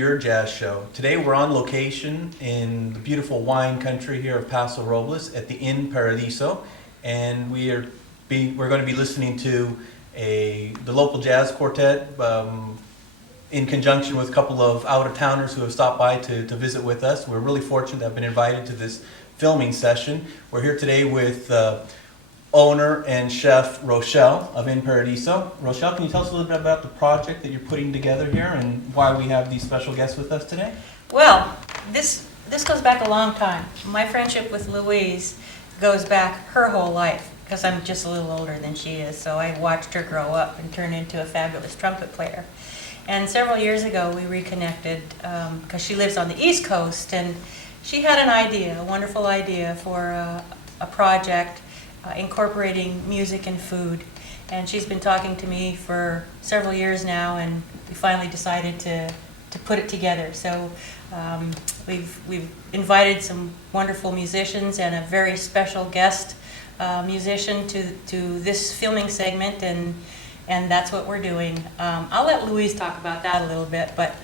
your jazz show. Today we're on location in the beautiful wine country here of Paso Robles at the Inn Paradiso, and we're going to be listening to the local jazz quartet in conjunction with a couple of out-of-towners who have stopped by to visit with us. We're really fortunate to have been invited to this filming session. We're here today with owner and chef Rochelle of Inn Paradiso. Rochelle, can you tell us a little bit about the project that you're putting together here and why we have these special guests with us today? Well, this goes back a long time. My friendship with Louise goes back her whole life because I'm just a little older than she is, so I watched her grow up and turn into a fabulous trumpet player. And several years ago we reconnected because she lives on the East Coast, and she had an idea, a wonderful idea for a project incorporating music and food, and she's been talking to me for several years now, and we finally decided to put it together. So we've invited some wonderful musicians and a very special guest musician to this filming segment, and that's what we're doing. I'll let Louise talk about that a little bit, but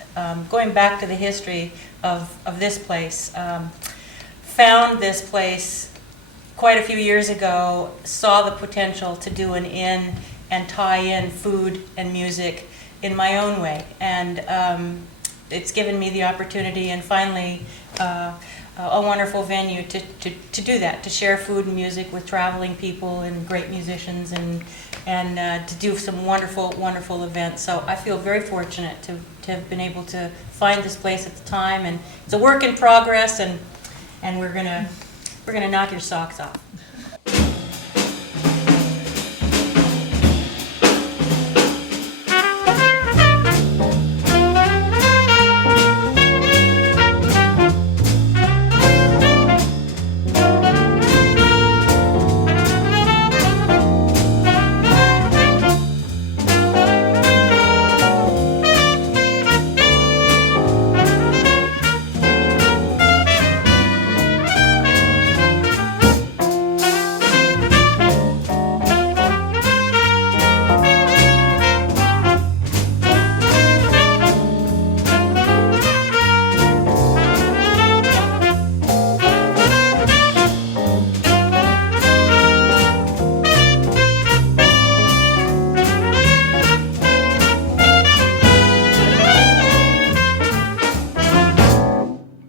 going back to the history of this place, found this place quite a few years ago, saw the potential to do an inn and tie in food and music in my own way, and it's given me the opportunity and finally a wonderful venue to do that, to share food and music with traveling people and great musicians, and to do some wonderful events. So I feel very fortunate to have been able to find this place at the time, and it's a work in progress, and we're gonna knock your socks off.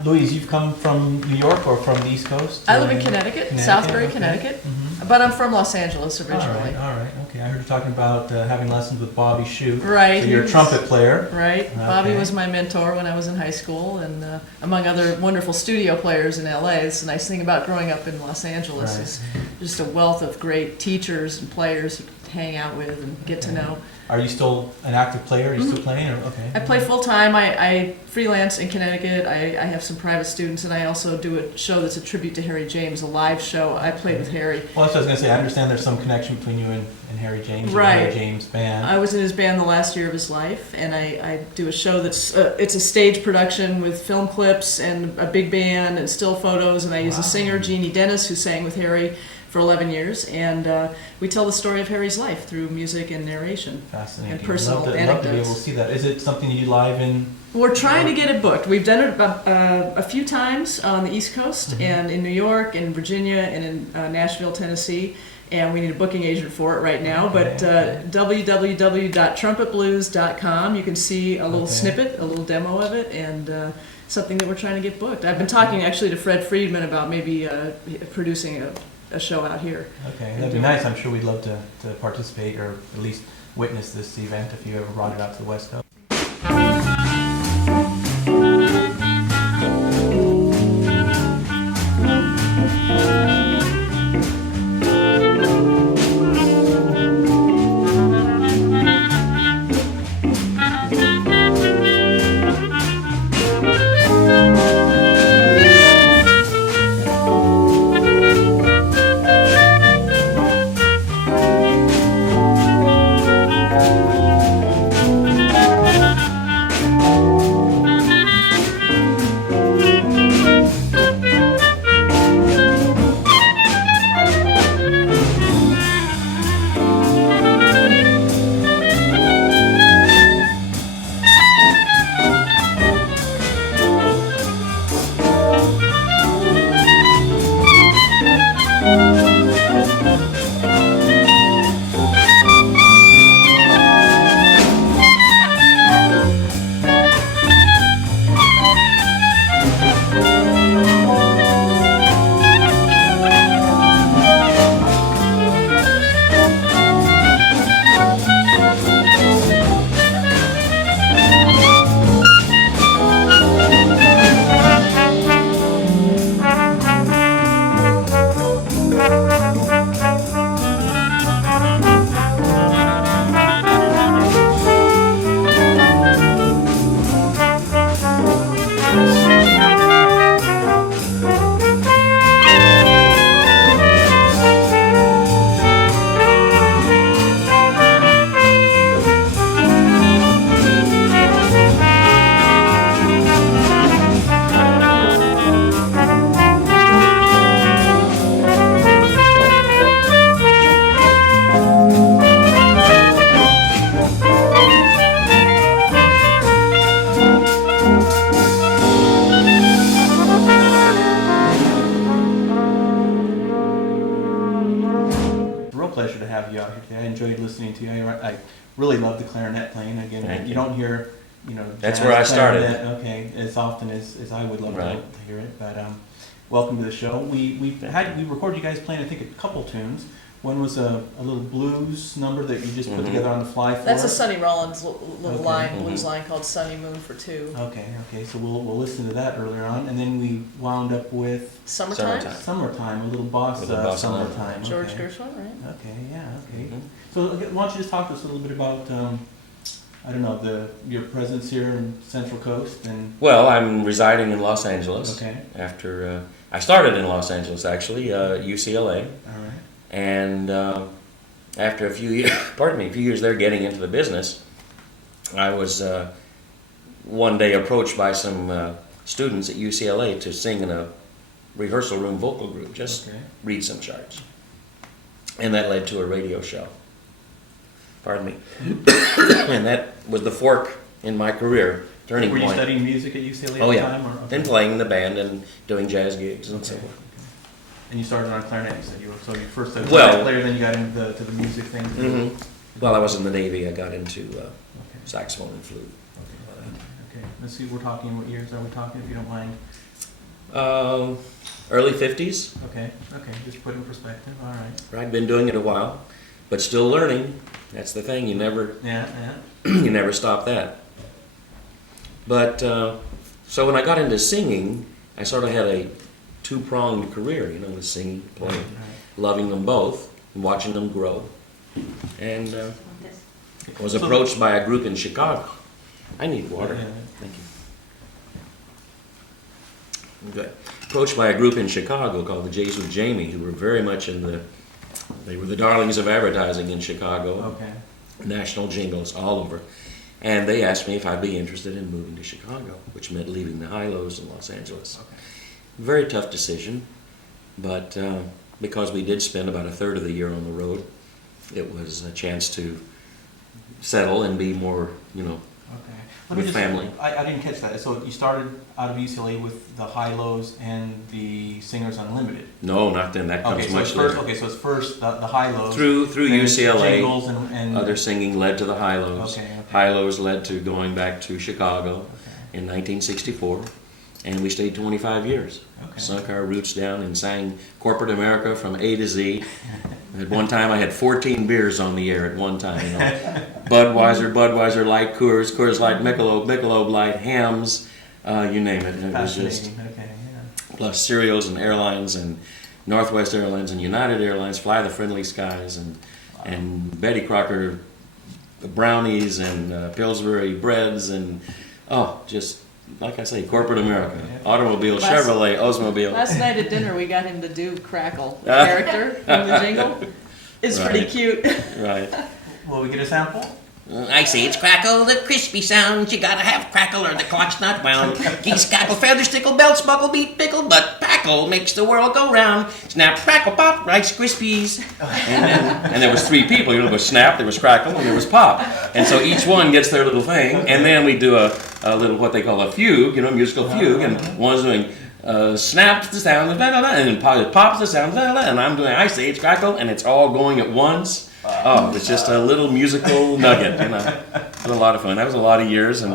Louise, you've come from New York or from the East Coast? I live in Connecticut, Southbury, okay. Connecticut, Mm-hmm. but I'm from Los Angeles originally. All right, okay. I heard you talking about having lessons with Bobby Shute. Right. So you're a trumpet player. Right. Okay. Bobby was my mentor when I was in high school, and among other wonderful studio players in LA. It's the nice thing about growing up in Los Angeles Right. is just a wealth of great teachers and players you can hang out with and get to know. Are you still an active player? Are you still playing? Or, okay. I play full time. I freelance in Connecticut. I have some private students, and I also do a show that's a tribute to Harry James, a live show. I played with Harry. Well, that's what I was going to say. I understand there's some connection between you and Harry James, Right. the Harry James band. I was in his band the last year of his life, and I do a show that's it's a stage production with film clips and a big band and still photos, and I use a singer, Jeannie Dennis, who sang with Harry for 11 years, and we tell the story of Harry's life through music and narration. Fascinating. And personal I'd love to be anecdotes. able to see that. Is it something you do live in? We're trying to get it booked. We've done it about a few times on the East Coast, and in New York, and Virginia, and in Nashville, Tennessee, and we need a booking agent for it right now. But www.trumpetblues.com, you can see a little snippet, a little demo of it, and something that we're trying to get booked. I've been talking actually to Fred Friedman about maybe producing a show out here. Okay, that'd be nice. I'm sure we'd love to participate or at least witness this event if you ever brought it out to the West Coast. have you out here today. I enjoyed listening to you. I really love the clarinet playing. Again, Thank you you. don't hear, That's jazz where I started. clarinet, okay, as often as I would love Right. to hear it. But welcome to the show. We recorded you guys playing, I think, a couple tunes. One was a little blues number that you just put Mhm. together on the fly for That's a us. Sonny Rollins little Okay. line, blues Mhm. line called Sunny Moon for Two. Okay, so we'll listen to that earlier on, and then we wound up with Summertime? Summertime, a little bossa, Little bossa nova. summertime. George okay. Gershwin, right? Okay, yeah, okay. Mhm. So why don't you just talk to us a little bit about, I don't know, your presence here in Central Coast and, Well, I'm residing in Los Angeles. okay, After I started in Los Angeles, actually, UCLA, all right. and after a few years, a few years there getting into the business, I was one day approached by some students at UCLA to sing in a rehearsal room vocal group, just Okay. read some charts, and that led to a radio show. Pardon me, and that was the fork in my career, turning Were you point. studying music at UCLA at Oh the yeah, time? Or, okay. and playing in the band and doing jazz gigs and so Okay. forth. And you started on clarinet, you said you were, so you first started Well- clarinet player, then you got into the music thing? hmm While I was in the Navy, I got into Okay. saxophone and flute. Okay, let's see, we're talking, what years are we talking, if you don't mind? Early 50s. Okay, just put in perspective, all right. I'd been doing it a while, but still learning. That's the thing. You never Yeah, you never stop that. But so when I got into singing, I sort of had a two-pronged career, with singing, all playing, right. loving them both, and watching them grow. And was So- approached by a group in Chicago. I need water. Yeah. Thank you. Good. Approached by a group in Chicago called the Jays with Jamie, who were very much they were the darlings of advertising in Chicago. Okay. National jingles all over. And they asked me if I'd be interested in moving to Chicago, which meant leaving the high-lows in Los Angeles. Okay. Very tough decision, but because we did spend about a third of the year on the road, it was a chance to settle and be more, Okay. With family. I didn't catch that. So you started out of UCLA with the High Lows and the Singers Unlimited. no, not then. That comes Okay, so much it's first. later. Okay, so it's first the High Lows. Through then it's UCLA, Jingles and other singing led to the high-lows. Okay. High-lows led to going back to Chicago Okay. in 1964, and we stayed 25 years. Okay. Sunk our roots down and sang corporate America from A to Z. At one time, I had 14 beers on the air at one time. Budweiser Light, Coors Light, Michelob Light, Hams, you name it. And it was just Fascinating. Okay. Yeah. plus cereals and airlines and Northwest Airlines and United Airlines, Fly the Friendly Skies and Betty Crocker brownies and Pillsbury breads and just like I say, corporate America, automobile, Chevrolet, Oldsmobile. Last night at dinner, we got him to do Crackle, the character from the jingle. It's pretty Right. cute. Right. Will we get a sample? I say it's crackle, the crispy sound. You gotta have crackle or the clock's not wound. Geese cackle, feathers tickle, belts buckle, beat pickle, but crackle makes the world go round. Snap, crackle, pop, Rice Krispies. And there was three people, there was Snap, there was Crackle, and there was Pop. And so each one gets their little thing, and then we do a little, what they call a fugue, musical fugue, and one's doing Snap's the sound of da-da-da, and Pop's the sound of da-da-da, and I'm doing I say it's crackle, and it's all going at once. Oh, it's just a little musical nugget, It was a lot of fun. That was a lot of years, and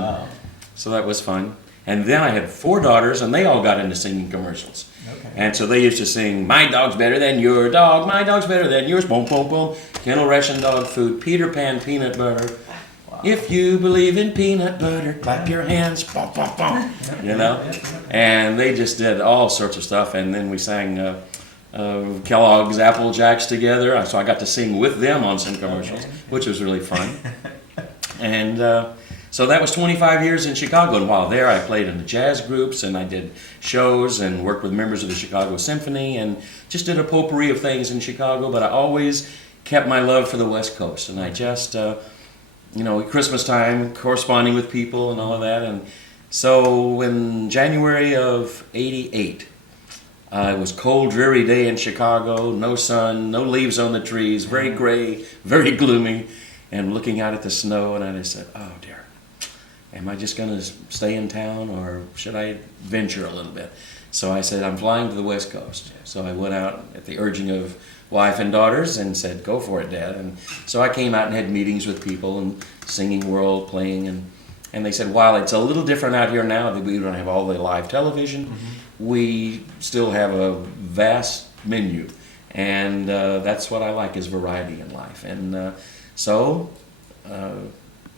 so that was fun. And then I had 4 daughters, and they all got into singing commercials. Okay. And so they used to sing, my dog's better than your dog, my dog's better than yours, boom, boom, boom. Kennel ration dog food, Peter Pan peanut butter. If you believe in peanut butter, clap your hands, boom, boom, boom. And they just did all sorts of stuff. And then we sang Kellogg's Apple Jacks together. So I got to sing with them on some commercials, which was really fun. And so that was 25 years in Chicago. And while there, I played in the jazz groups, and I did shows and worked with members of the Chicago Symphony, and just did a potpourri of things in Chicago. But I always kept my love for the West Coast. And I just, Christmas time, corresponding with people and all of that. And so in January of '88, it was cold, dreary day in Chicago, no sun, no leaves on the trees, very gray, very gloomy, and looking out at the snow, and I just said, oh dear, am I just going to stay in town or should I venture a little bit? So I said, I'm flying to the West Coast. So I went out at the urging of wife and daughters and said, go for it, Dad. And so I came out and had meetings with people and singing world, playing, and they said, while it's a little different out here now that we don't have all the live television, we still have a vast menu. And that's what I like, is variety in life. And so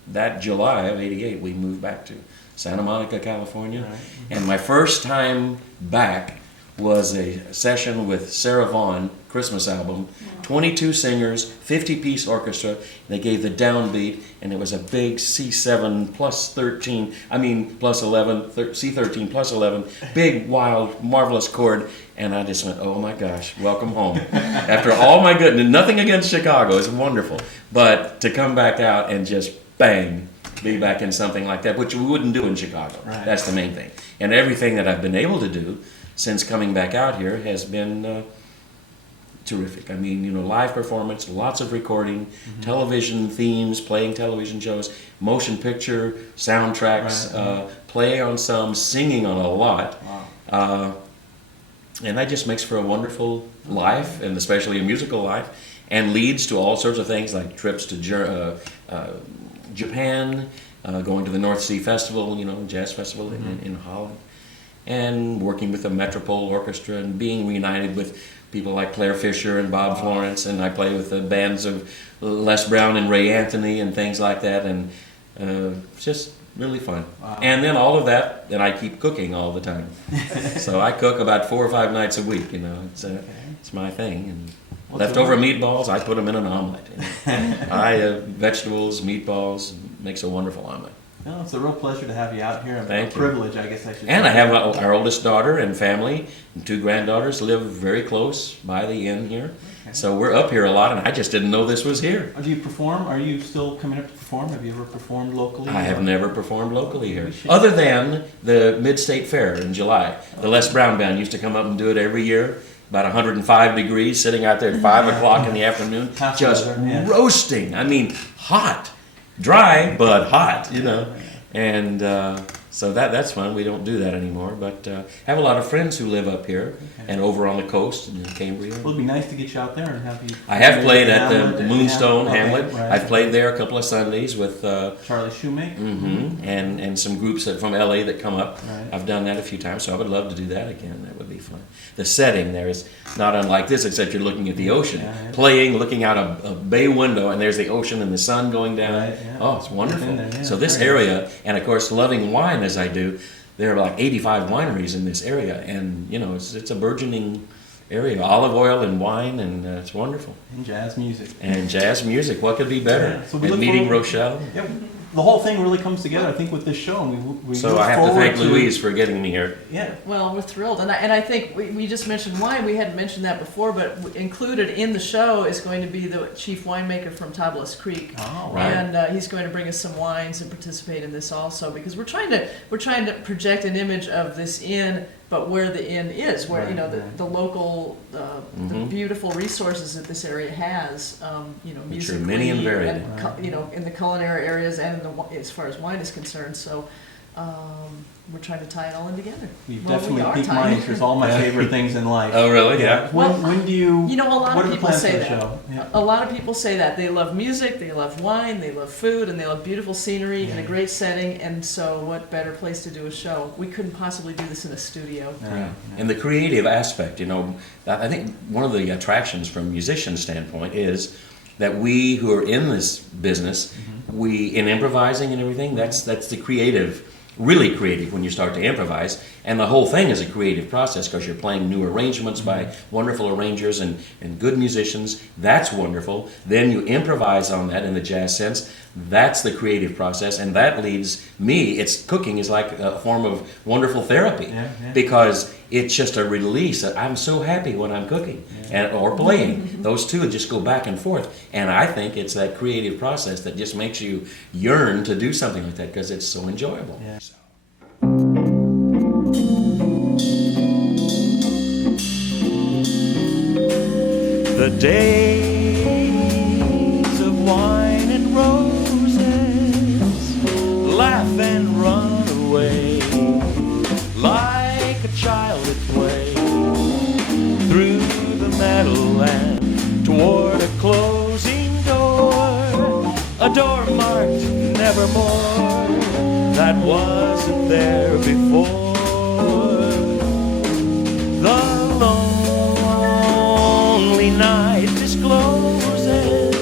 that July of '88, we moved back to Santa Monica, California. Right. And my first time back was a session with Sarah Vaughan, Christmas album, 22 singers, 50-piece orchestra. They gave the downbeat, and it was a big C7 plus 13, plus 11, C13 plus 11, big, wild, marvelous chord. And I just went, oh my gosh, welcome home. After all my goodness, nothing against Chicago, it's wonderful. But to come back out and just bang, be back in something like that, which we wouldn't do in Chicago. Right. That's the main thing. And everything that I've been able to do since coming back out here has been terrific. Live performance, lots of recording, television themes, playing television shows, motion picture, soundtracks, play on some, singing on a lot. Wow. And that just makes for a wonderful life, and especially a musical life, and leads to all sorts of things like trips to Japan, going to the North Sea Festival, Jazz Festival in Holland, and working with the Metropole Orchestra and being reunited with people like Claire Fisher and Bob Florence, and I play with the bands of Les Brown and Ray Anthony and things like that, and it's just really fun. Wow. And then all of that, and I keep cooking all the time. So I cook about 4 or 5 nights a week, it's my thing. And leftover meatballs, I put them in an omelet. Vegetables, meatballs, makes a wonderful omelet. No, it's a real pleasure to have you out here. Thank you. Privilege, I guess I should And say. I have our oldest daughter and family, and 2 granddaughters live very close by the inn here. Okay. So we're up here a lot, and I just didn't know this was here. Do you perform? Are you still coming up to perform? Have you ever performed locally? I have never performed locally here, We should- other than the Mid-State Fair in July. The Les Brown Band used to come up and do it every year, about 105 degrees, sitting out there at 5 o'clock in the afternoon, Half just weather, yeah. roasting. Hot. Dry, but hot, And so that's fun. We don't do that anymore, but have a lot of friends who live up here and over on the coast in Cambria. Well, it'd be nice to get you out there and have you. I have played at Hamlet the and Moonstone Hamlet, Hamlet. right. I've played there a couple of Sundays with Charlie Shoemaker. and some groups from LA that come up. Right. I've done that a few times, so I would love to do that again. That would be fun. The setting there is not unlike this, except you're looking at the ocean, Yeah. playing, looking out a bay window, and there's the ocean and the sun going down. Right, yeah. Oh, it's wonderful. Been there, yeah. So this Very area, and of course, loving wine as I do, there are like 85 wineries in this area, and it's a burgeoning area. Olive oil and wine, and it's wonderful. And jazz music. And jazz music, what could be better? Yeah, so we And look meeting forward- Rochelle. Yep. The whole thing really comes together, I think, with this show. And we So look I have to forward thank Louise for getting me here. Yeah. Well, we're thrilled, and I think we just mentioned wine. We hadn't mentioned that before, but included in the show is going to be the chief winemaker from Tablas Creek, Oh, Right. and he's going to bring us some wines and participate in this also, because we're trying to project an image of this inn, but where the inn is, where Right, right. the local the Mhm. beautiful resources that this area has, Which are musically, many and varied. in the culinary areas and as far as wine is concerned. So we're trying to tie it all in together. You've Well, we definitely are piqued my tying. interest. All my favorite things in life. Oh, really? Yeah. When do you? You know, a lot what of are the people plans say for the that. show? Yeah. A lot of people say that. They love music, they love wine, they love food, and they love beautiful scenery and a Yeah. great setting. And so, what better place to do a show? We couldn't possibly do this in a studio. Yeah. And the creative aspect, I think one of the attractions from a musician standpoint is that we who are in this business, we in improvising and everything, that's the creative, really creative when you start to improvise. And the whole thing is a creative process because you're playing new arrangements by wonderful arrangers and good musicians. That's wonderful. Then you improvise on that in the jazz sense. That's the creative process, and that leads me, cooking is like a form of wonderful therapy Yeah, yeah. because it's just a release. I'm so happy when I'm cooking or playing. Those two just go back and forth, and I think it's that creative process that just makes you yearn to do something like that because it's so enjoyable. Yeah. The days of wine and roses, laugh and its way through the meadowland toward a closing door, a door marked nevermore that wasn't there before. The lonely night discloses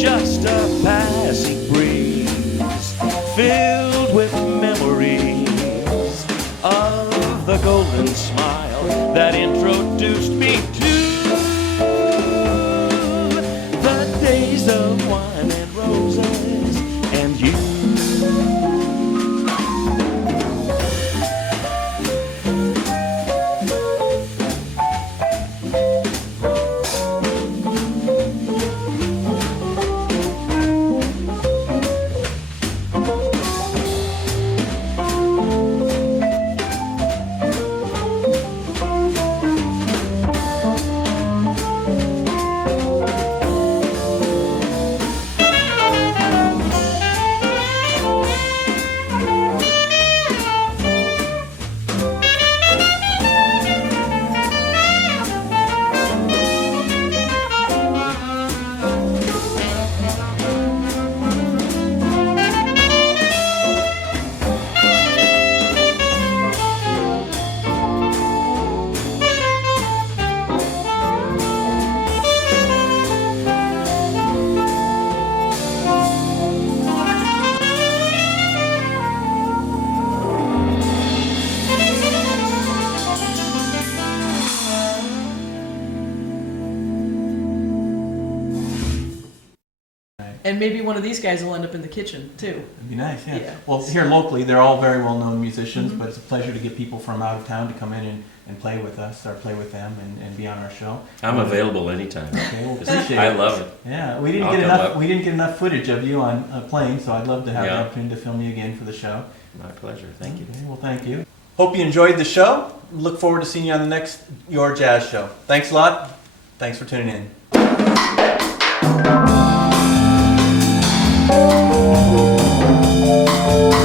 just a passing breeze filled with memories of the golden smile that introduced me to the days of wine and roses and you. And maybe one of these guys will end up in the kitchen too. It'd be nice, yeah. Yeah. Well, here locally, they're all very well-known musicians, but it's a pleasure to get people from out of town to come in and play with us, or play with them, and be on our show. I'm available anytime. Okay, well, appreciate I it. love it. Yeah, we didn't I'll get come enough. up. We didn't get enough footage of you on playing, so I'd love to have the Yeah. opportunity to film you again for the show. My pleasure. Thank you. Okay, well, thank you. Hope you enjoyed the show. Look forward to seeing you on the next Your Jazz Show. Thanks a lot. Thanks for tuning in. Thank you.